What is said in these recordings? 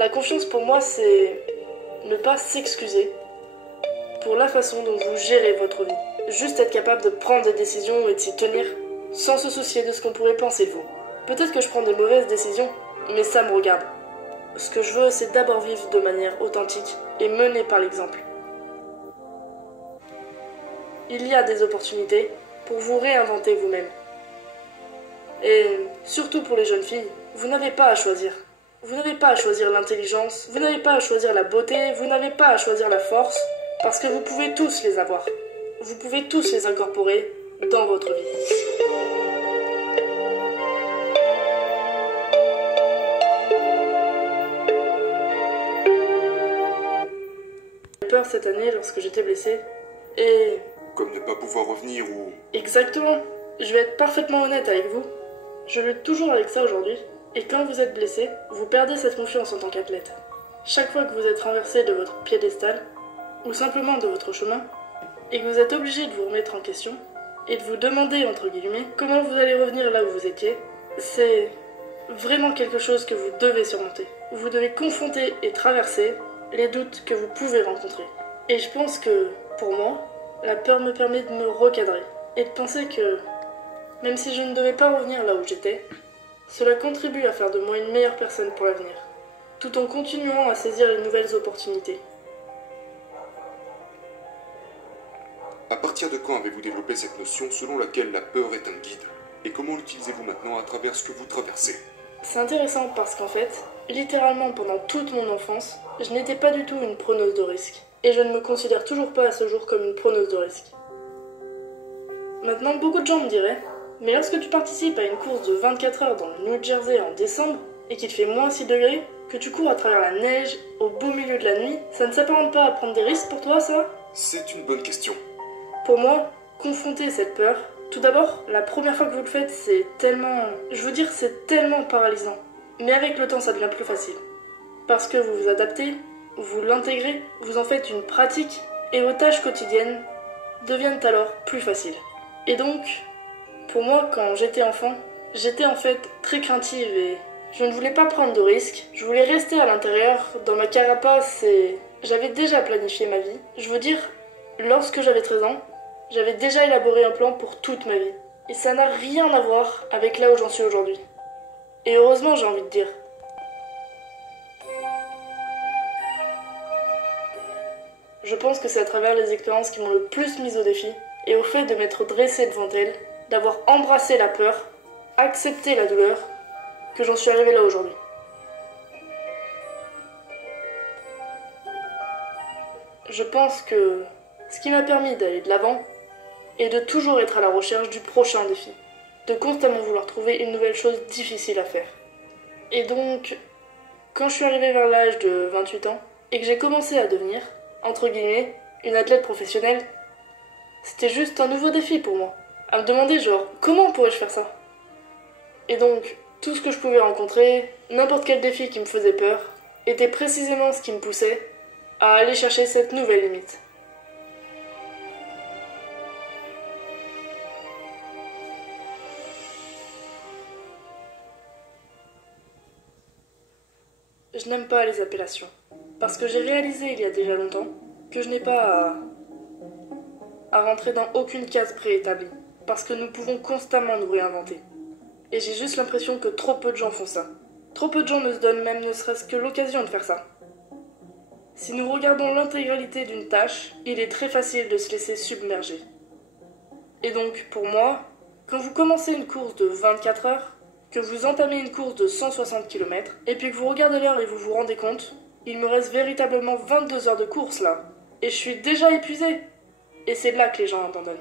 La confiance pour moi, c'est ne pas s'excuser pour la façon dont vous gérez votre vie. Juste être capable de prendre des décisions et de s'y tenir sans se soucier de ce qu'on pourrait penser de vous. Peut-être que je prends de mauvaises décisions, mais ça me regarde. Ce que je veux, c'est d'abord vivre de manière authentique et menée par l'exemple. Il y a des opportunités pour vous réinventer vous-même. Et surtout pour les jeunes filles, vous n'avez pas à choisir. Vous n'avez pas à choisir l'intelligence, vous n'avez pas à choisir la beauté, vous n'avez pas à choisir la force, parce que vous pouvez tous les avoir. Vous pouvez tous les incorporer dans votre vie. J'ai eu peur cette année lorsque j'étais blessée, et... Comme ne pas pouvoir revenir ou... Exactement. Je vais être parfaitement honnête avec vous. Je lutte toujours avec ça aujourd'hui. Et quand vous êtes blessé, vous perdez cette confiance en tant qu'athlète. Chaque fois que vous êtes renversé de votre piédestal, ou simplement de votre chemin, et que vous êtes obligé de vous remettre en question, et de vous demander, entre guillemets, comment vous allez revenir là où vous étiez, c'est vraiment quelque chose que vous devez surmonter. Vous devez confronter et traverser les doutes que vous pouvez rencontrer. Et je pense que, pour moi, la peur me permet de me recadrer, et de penser que, même si je ne devais pas revenir là où j'étais, cela contribue à faire de moi une meilleure personne pour l'avenir, tout en continuant à saisir les nouvelles opportunités. À partir de quand avez-vous développé cette notion selon laquelle la peur est un guide? Et comment l'utilisez-vous maintenant à travers ce que vous traversez? C'est intéressant parce qu'en fait, littéralement pendant toute mon enfance, je n'étais pas du tout une preneuse de risque. Et je ne me considère toujours pas à ce jour comme une preneuse de risque. Maintenant, beaucoup de gens me diraient, mais lorsque tu participes à une course de 24 heures dans le New Jersey en décembre, et qu'il fait moins 6 degrés, que tu cours à travers la neige, au beau milieu de la nuit, ça ne s'apparente pas à prendre des risques pour toi, ça? C'est une bonne question. Pour moi, confronter cette peur, tout d'abord, la première fois que vous le faites, c'est tellement... Je veux dire, c'est tellement paralysant. Mais avec le temps, ça devient plus facile. Parce que vous vous adaptez, vous l'intégrez, vous en faites une pratique, et vos tâches quotidiennes deviennent alors plus faciles. Et donc, pour moi, quand j'étais enfant, j'étais en fait très craintive et je ne voulais pas prendre de risques. Je voulais rester à l'intérieur, dans ma carapace, et j'avais déjà planifié ma vie. Je veux dire, lorsque j'avais 13 ans, j'avais déjà élaboré un plan pour toute ma vie. Et ça n'a rien à voir avec là où j'en suis aujourd'hui. Et heureusement, j'ai envie de dire. Je pense que c'est à travers les expériences qui m'ont le plus mise au défi, et au fait de m'être dressée devant elles, d'avoir embrassé la peur, accepté la douleur, que j'en suis arrivée là aujourd'hui. Je pense que ce qui m'a permis d'aller de l'avant est de toujours être à la recherche du prochain défi, de constamment vouloir trouver une nouvelle chose difficile à faire. Et donc, quand je suis arrivée vers l'âge de 28 ans, et que j'ai commencé à devenir, entre guillemets, une athlète professionnelle, c'était juste un nouveau défi pour moi. À me demander genre, comment pourrais-je faire ça? Et donc, tout ce que je pouvais rencontrer, n'importe quel défi qui me faisait peur, était précisément ce qui me poussait à aller chercher cette nouvelle limite. Je n'aime pas les appellations, parce que j'ai réalisé il y a déjà longtemps que je n'ai pas à rentrer dans aucune case préétablie, parce que nous pouvons constamment nous réinventer. Et j'ai juste l'impression que trop peu de gens font ça. Trop peu de gens ne se donnent même ne serait-ce que l'occasion de faire ça. Si nous regardons l'intégralité d'une tâche, il est très facile de se laisser submerger. Et donc, pour moi, quand vous commencez une course de 24 heures, que vous entamez une course de 160 km, et puis que vous regardez l'heure et vous vous rendez compte, il me reste véritablement 22 heures de course là, et je suis déjà épuisée. Et c'est là que les gens abandonnent.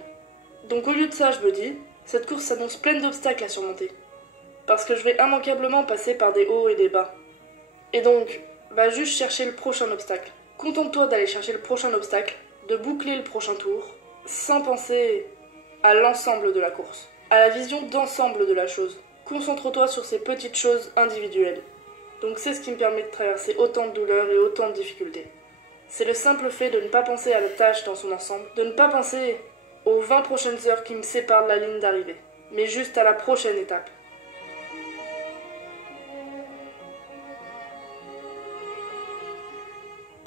Donc au lieu de ça, je me dis, cette course s'annonce pleine d'obstacles à surmonter. Parce que je vais immanquablement passer par des hauts et des bas. Et donc, va juste chercher le prochain obstacle. Contente-toi d'aller chercher le prochain obstacle, de boucler le prochain tour, sans penser à l'ensemble de la course, à la vision d'ensemble de la chose. Concentre-toi sur ces petites choses individuelles. Donc c'est ce qui me permet de traverser autant de douleurs et autant de difficultés. C'est le simple fait de ne pas penser à la tâche dans son ensemble, de ne pas penser aux 20 prochaines heures qui me séparent de la ligne d'arrivée, mais juste à la prochaine étape.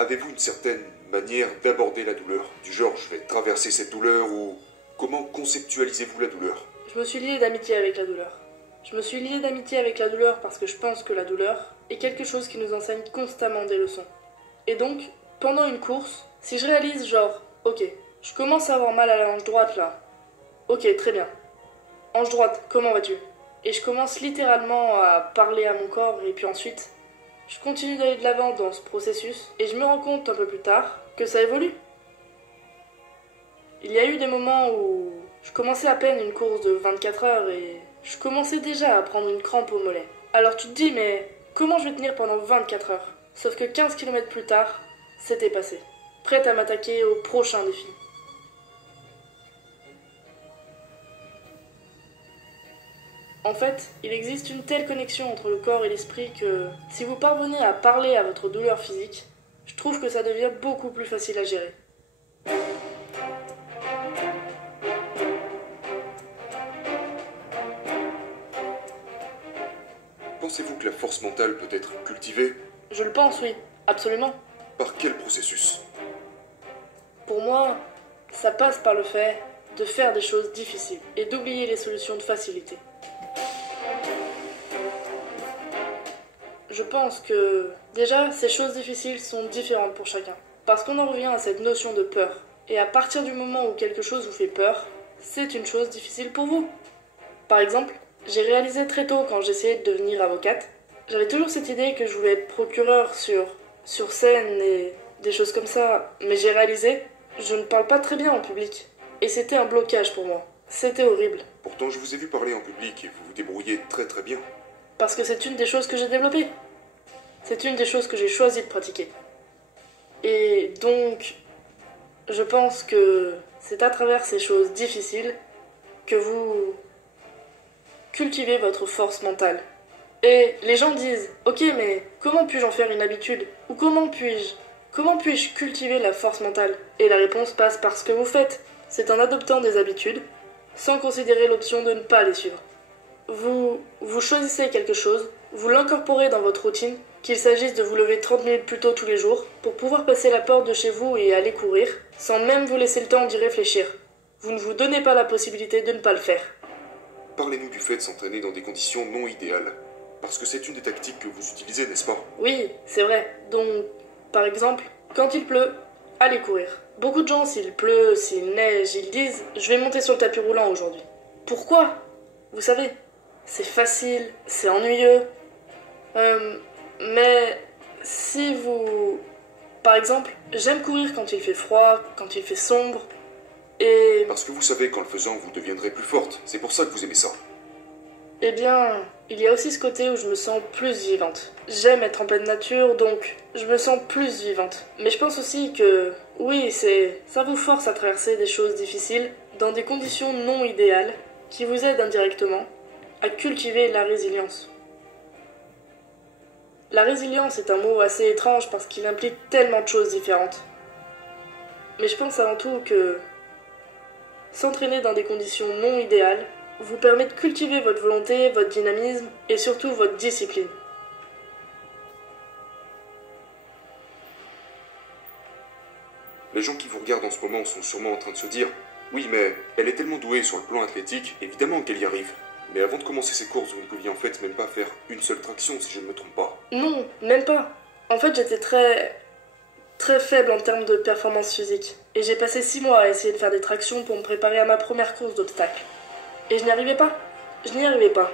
avez-vous une certaine manière d'aborder la douleur? Du genre, je vais traverser cette douleur ou comment conceptualisez-vous la douleur? Je me suis lié d'amitié avec la douleur. Je me suis lié d'amitié avec la douleur parce que je pense que la douleur est quelque chose qui nous enseigne constamment des leçons. Et donc, pendant une course, si je réalise genre, ok, je commence à avoir mal à la hanche droite là. Ok, très bien. Hanche droite, comment vas-tu? Et je commence littéralement à parler à mon corps et puis ensuite, je continue d'aller de l'avant dans ce processus et je me rends compte un peu plus tard que ça évolue. Il y a eu des moments où je commençais à peine une course de 24 heures et je commençais déjà à prendre une crampe au mollet. Alors tu te dis, mais comment je vais tenir pendant 24 heures? Sauf que 15 km plus tard, c'était passé. Prête à m'attaquer au prochain défi. En fait, il existe une telle connexion entre le corps et l'esprit que si vous parvenez à parler à votre douleur physique, je trouve que ça devient beaucoup plus facile à gérer. Pensez-vous que la force mentale peut être cultivée? Je le pense, oui, absolument. Par quel processus? Pour moi, ça passe par le fait de faire des choses difficiles et d'oublier les solutions de facilité. Je pense que, déjà, ces choses difficiles sont différentes pour chacun. Parce qu'on en revient à cette notion de peur. Et à partir du moment où quelque chose vous fait peur, c'est une chose difficile pour vous. Par exemple, j'ai réalisé très tôt quand j'essayais de devenir avocate, j'avais toujours cette idée que je voulais être procureur sur scène et des choses comme ça, mais j'ai réalisé, je ne parle pas très bien en public. Et c'était un blocage pour moi. C'était horrible. Pourtant, je vous ai vu parler en public et vous vous débrouillez très très bien. Parce que c'est une des choses que j'ai développées. C'est une des choses que j'ai choisi de pratiquer. Et donc, je pense que c'est à travers ces choses difficiles que vous cultivez votre force mentale. Et les gens disent, ok, mais comment puis-je en faire une habitude? Ou comment puis-je cultiver la force mentale? Et la réponse passe par ce que vous faites. C'est en adoptant des habitudes, sans considérer l'option de ne pas les suivre. Vous choisissez quelque chose, vous l'incorporez dans votre routine, qu'il s'agisse de vous lever 30 minutes plus tôt tous les jours, pour pouvoir passer la porte de chez vous et aller courir, sans même vous laisser le temps d'y réfléchir. Vous ne vous donnez pas la possibilité de ne pas le faire. Parlez-nous du fait de s'entraîner dans des conditions non idéales. Parce que c'est une des tactiques que vous utilisez, n'est-ce pas? Oui, c'est vrai. Donc, par exemple, quand il pleut, allez courir. Beaucoup de gens, s'il pleut, s'il neige, ils disent « Je vais monter sur le tapis roulant aujourd'hui ». Pourquoi? Vous savez, c'est facile, c'est ennuyeux. Mais si vous... Par exemple, j'aime courir quand il fait froid, quand il fait sombre, et... Parce que vous savez qu'en le faisant, vous deviendrez plus forte. C'est pour ça que vous aimez ça. Eh bien, il y a aussi ce côté où je me sens plus vivante. J'aime être en pleine nature, donc je me sens plus vivante. Mais je pense aussi que, oui, ça vous force à traverser des choses difficiles dans des conditions non idéales qui vous aident indirectement à cultiver la résilience. La résilience est un mot assez étrange parce qu'il implique tellement de choses différentes. Mais je pense avant tout que s'entraîner dans des conditions non idéales vous permet de cultiver votre volonté, votre dynamisme et surtout votre discipline. Les gens qui vous regardent en ce moment sont sûrement en train de se dire « Oui, mais elle est tellement douée sur le plan athlétique, évidemment qu'elle y arrive. » Mais avant de commencer ces courses, vous ne pouviez en fait même pas faire une seule traction, si je ne me trompe pas. Non, même pas. En fait, j'étais très faible en termes de performance physique. Et j'ai passé 6 mois à essayer de faire des tractions pour me préparer à ma première course d'obstacles. Et je n'y arrivais pas. Je n'y arrivais pas.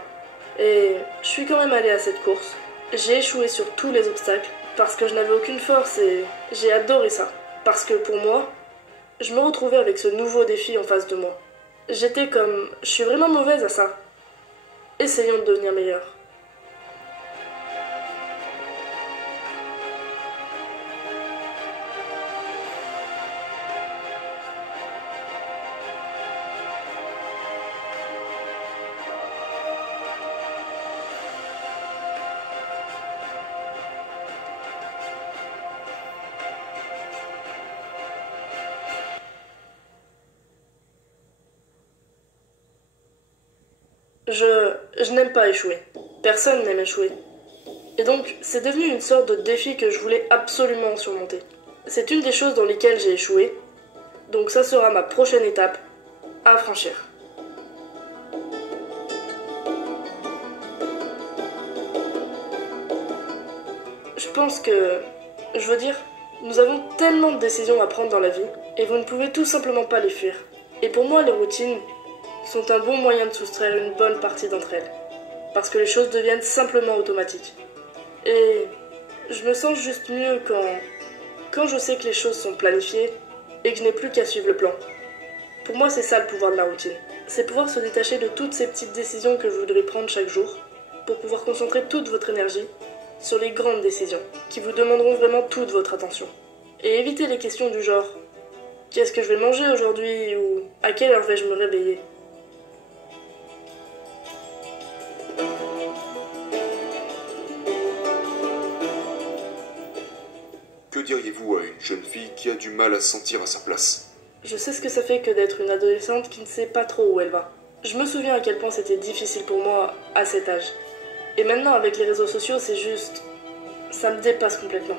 Et je suis quand même allée à cette course. J'ai échoué sur tous les obstacles parce que je n'avais aucune force et j'ai adoré ça. Parce que pour moi, je me retrouvais avec ce nouveau défi en face de moi. J'étais comme... Je suis vraiment mauvaise à ça. Essayons de devenir meilleurs. Je n'aime pas échouer. Personne n'aime échouer. Et donc, c'est devenu une sorte de défi que je voulais absolument surmonter. C'est une des choses dans lesquelles j'ai échoué, donc ça sera ma prochaine étape à franchir. Je pense que, nous avons tellement de décisions à prendre dans la vie, et vous ne pouvez tout simplement pas les fuir. Et pour moi, les routines sont un bon moyen de soustraire une bonne partie d'entre elles, parce que les choses deviennent simplement automatiques. Et je me sens juste mieux quand je sais que les choses sont planifiées et que je n'ai plus qu'à suivre le plan. Pour moi, c'est ça le pouvoir de la routine. C'est pouvoir se détacher de toutes ces petites décisions que vous voudrez prendre chaque jour pour pouvoir concentrer toute votre énergie sur les grandes décisions qui vous demanderont vraiment toute votre attention. Et éviter les questions du genre « Qu'est-ce que je vais manger aujourd'hui ?» ou « À quelle heure vais-je me réveiller ?» Que diriez-vous à une jeune fille qui a du mal à se sentir à sa place? Je sais ce que ça fait que d'être une adolescente qui ne sait pas trop où elle va. Je me souviens à quel point c'était difficile pour moi à cet âge. Et maintenant, avec les réseaux sociaux, c'est juste... ça me dépasse complètement.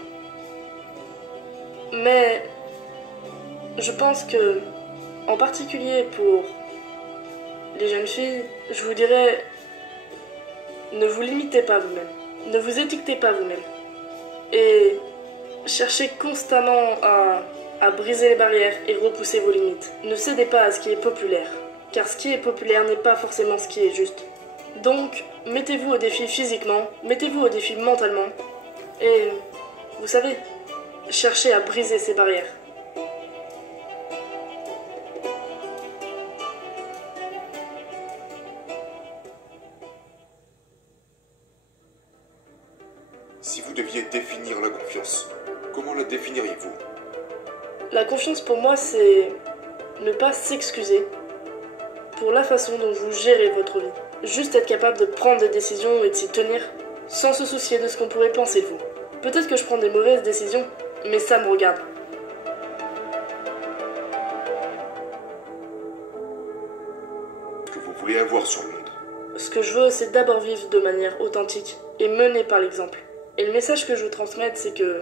Mais... je pense que, en particulier pour les jeunes filles, je vous dirais... ne vous limitez pas vous-même. Ne vous étiquetez pas vous-même. Et cherchez constamment à briser les barrières et repousser vos limites. Ne cédez pas à ce qui est populaire, car ce qui est populaire n'est pas forcément ce qui est juste. Donc, mettez-vous au défi physiquement, mettez-vous au défi mentalement, et, vous savez, cherchez à briser ces barrières. Si vous deviez définir la confiance, comment la définiriez-vous? La confiance pour moi, c'est ne pas s'excuser pour la façon dont vous gérez votre vie. Juste être capable de prendre des décisions et de s'y tenir sans se soucier de ce qu'on pourrait penser de vous. Peut-être que je prends des mauvaises décisions, mais ça me regarde. Ce que vous voulez avoir sur le monde. Ce que je veux, c'est d'abord vivre de manière authentique et menée par l'exemple. Et le message que je veux transmettre, c'est que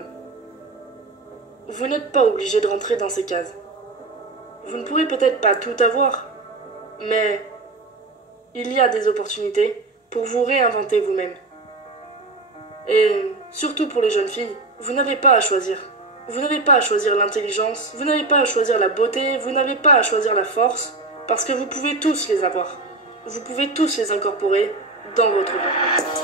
vous n'êtes pas obligé de rentrer dans ces cases. Vous ne pourrez peut-être pas tout avoir, mais il y a des opportunités pour vous réinventer vous-même. Et surtout pour les jeunes filles, vous n'avez pas à choisir. Vous n'avez pas à choisir l'intelligence, vous n'avez pas à choisir la beauté, vous n'avez pas à choisir la force, parce que vous pouvez tous les avoir. Vous pouvez tous les incorporer dans votre vie.